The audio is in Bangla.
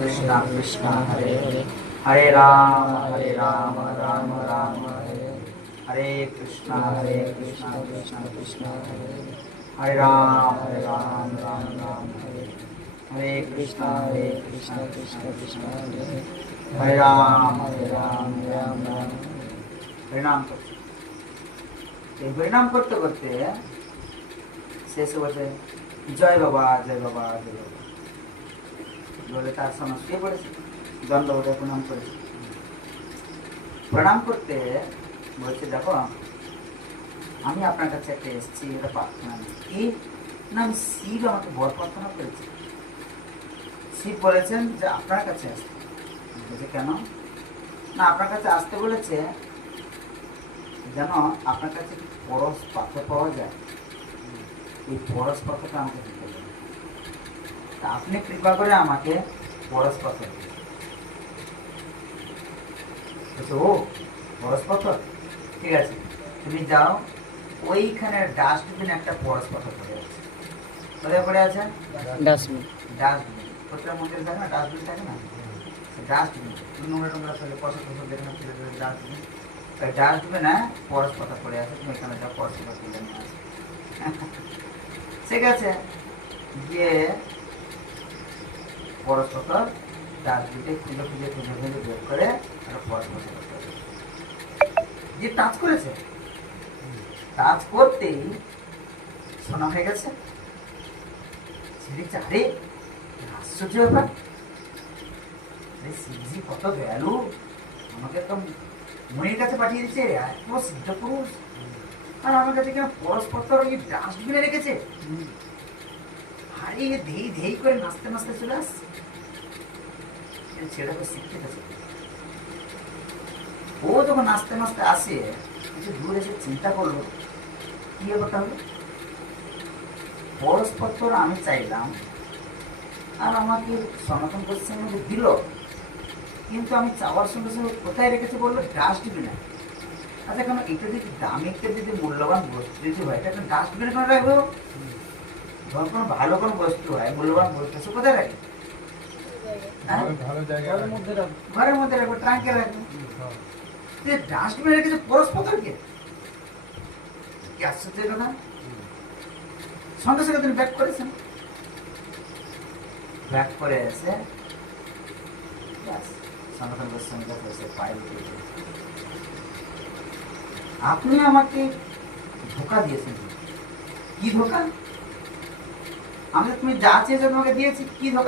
कृष्ण कृष्ण हरे हरे हरे राम राम राम हरे कृष्ण कृष्ण कृष्ण हरे राम राम राम हरे कृष्ण कृष्ण कृष्ण हरे राम राम राम हरिनाम करते এই হরিনাম করতে করতে শেষে বসে জয় বাবা জয় বাবা জয় বাবা বলে তার সামনে শুয়ে পড়েছে, দণ্ডবোধে প্রণাম করেছে। প্রণাম করতে বলছে, দেখো আমি আপনার কাছে একটা এসেছি, এটা প্রার্থনা নেই কি না, আমি শিব আমাকে বর প্রার্থনা করেছি। শিব বলেছেন যে আপনার কাছে আসতে। বলছে কেন না, আপনার কাছে আসতে বলেছে যেন আপনার কাছে পরশ পাথর পাওয়া যায়, এই পরশ পাথরটা আমাকে দিতে হবে। তা আপনি কৃপা করে আমাকে পরশ পাথর দিন। ও পরশ পাথর, ঠিক আছে, তুমি যাও, ওইখানে ডাস্টবিন একটা পরশ পাথর পড়ে আছে। কোথায় পড়ে আছে? ডাস্টবিন। ডাস্টবিন প্রত্যেক মন্দিরে থাকে না, ডাস্টবিন থাকে না, ডাস্টবিন নোংরা টোংরা ফেলে পয়সা টসা দেখে না, ফেলে ফেলে ডাস্টবিন, ওই ডাস্টবিনে পরশ পাথর পড়ে আছে, তুমি এখানে যাও পরশ পাথর তুলে নিয়ে আসো। ঠিক আছে, গিয়ে পরশ পাথর ডাস্টবিনে খুঁজে খুঁজে খুঁজে খুঁজে বের করে একটা পরশ পাথর যে টাচ করেছে, টাচ করতেই শোনা হয়ে গেছে। আরে আশ্চর্য ব্যাপার, শিবজি কত দয়ালু, আমাকে তো মনির কাছে পাঠিয়ে দিচ্ছে, এত সিদ্ধ পুরুষ, আর আমার কাছে কেন পরস্পর ওই ডাস্টবিনে রেখেছে। আরে ধেই ধেই করে নাচতে নাচতে চলে আসছে, ছেলেটাকে শিখতে গেছে। ও যখন নাচতে নাচতে আসে, কিছু দূর এসে চিন্তা করলো কি ব্যাপারটা হবে, পরস্পর আমি চাইলাম আর আমাকে সনাতন পশ্চিমের মধ্যে দিল, কিন্তু আমি চাওয়ার সঙ্গে সঙ্গে কোথায় রেখেছে বললো ডাস্টবিনে। আচ্ছা কেন এটা যদি দামি একটা যদি মূল্যবান বস্তু যদি হয়, এটা ডাস্টবিনে কেন রাখবো? ধর কোনো ভালো কোনো বস্তু হয়, মূল্যবান বস্তু, সে কোথায় রাখে? ঘরের মধ্যে রাখবো, ট্রাঙ্কে রাখবো। ডাস্টবিনে রেখেছে পরস্পরকে, কি আশ্চর্যের কথা। সঙ্গে সঙ্গে তিনি ব্যাক করেছেন, ব্যাক করে এসে সনাতন গোস্বামীর কাছে এসে পায়ে দিয়েছে, আপনি আমাকে ধোকা দিয়েছেন। কি ধোকা? আমি তুমি যা চেয়েছো তোমাকে দিয়েছি, কি ধোকা?